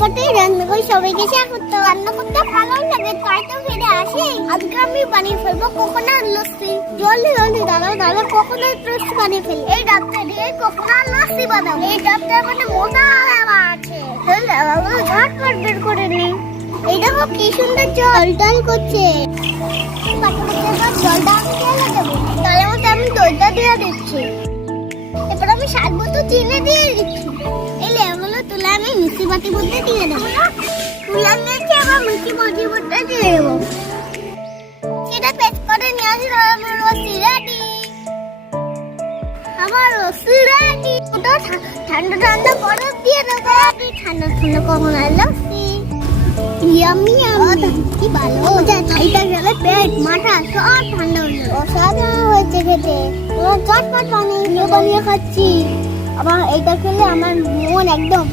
রান্না করে সবাইকে শেয়ার করতে রান্না করতে ভালো লাগে তাই তো ফিরে আসি। আজকে আমি বানিয়ে ফেলবো কোকোনাট লস্যি। জলদি জলদি দাঁড়াও কোকোনাট লস্যি বানিয়ে ফেলি। এই ডাবটা দিয়ে কোকোনাট লস্যি বানাবো। এই ডাবটার মধ্যে মোটা আছে, ঝটপট বের করে নিই। এই দেখো কি সুন্দর জল করছে। জলটা আমি ঢেলে দেবো। তার মধ্যে আমি দইটা দিয়ে দিচ্ছি। এরপর আমি স্বাদ মতো চিনি দিয়ে দিচ্ছি। এই লেবুগুলো তুলে আমি মিষ্টি বাটি মধ্যে দিয়ে দেবো। তুলে নিয়েছি আবার মিষ্টি বাটির মধ্যে দিয়ে দেবো। সেটা পেস্ট করে নিয়ে আসি। আমার লস্যি রেডি। আমার লস্যি রেডি। ওটা ঠান্ডা ঠান্ডা বরফ দিয়ে দেবো। ঠান্ডা ঠান্ডা কোকোনাট লস্যি। ইয়াম্মি ইয়াম্মি, কি ভালো। এটা গেলে পেট মাথা সব ঠান্ডা হয়ে যাবে। অসাধারণ হয়েছে খেতে। চটপট বানিয়ে খাচ্ছি। আবার এইটা খেলে আমার মন একদম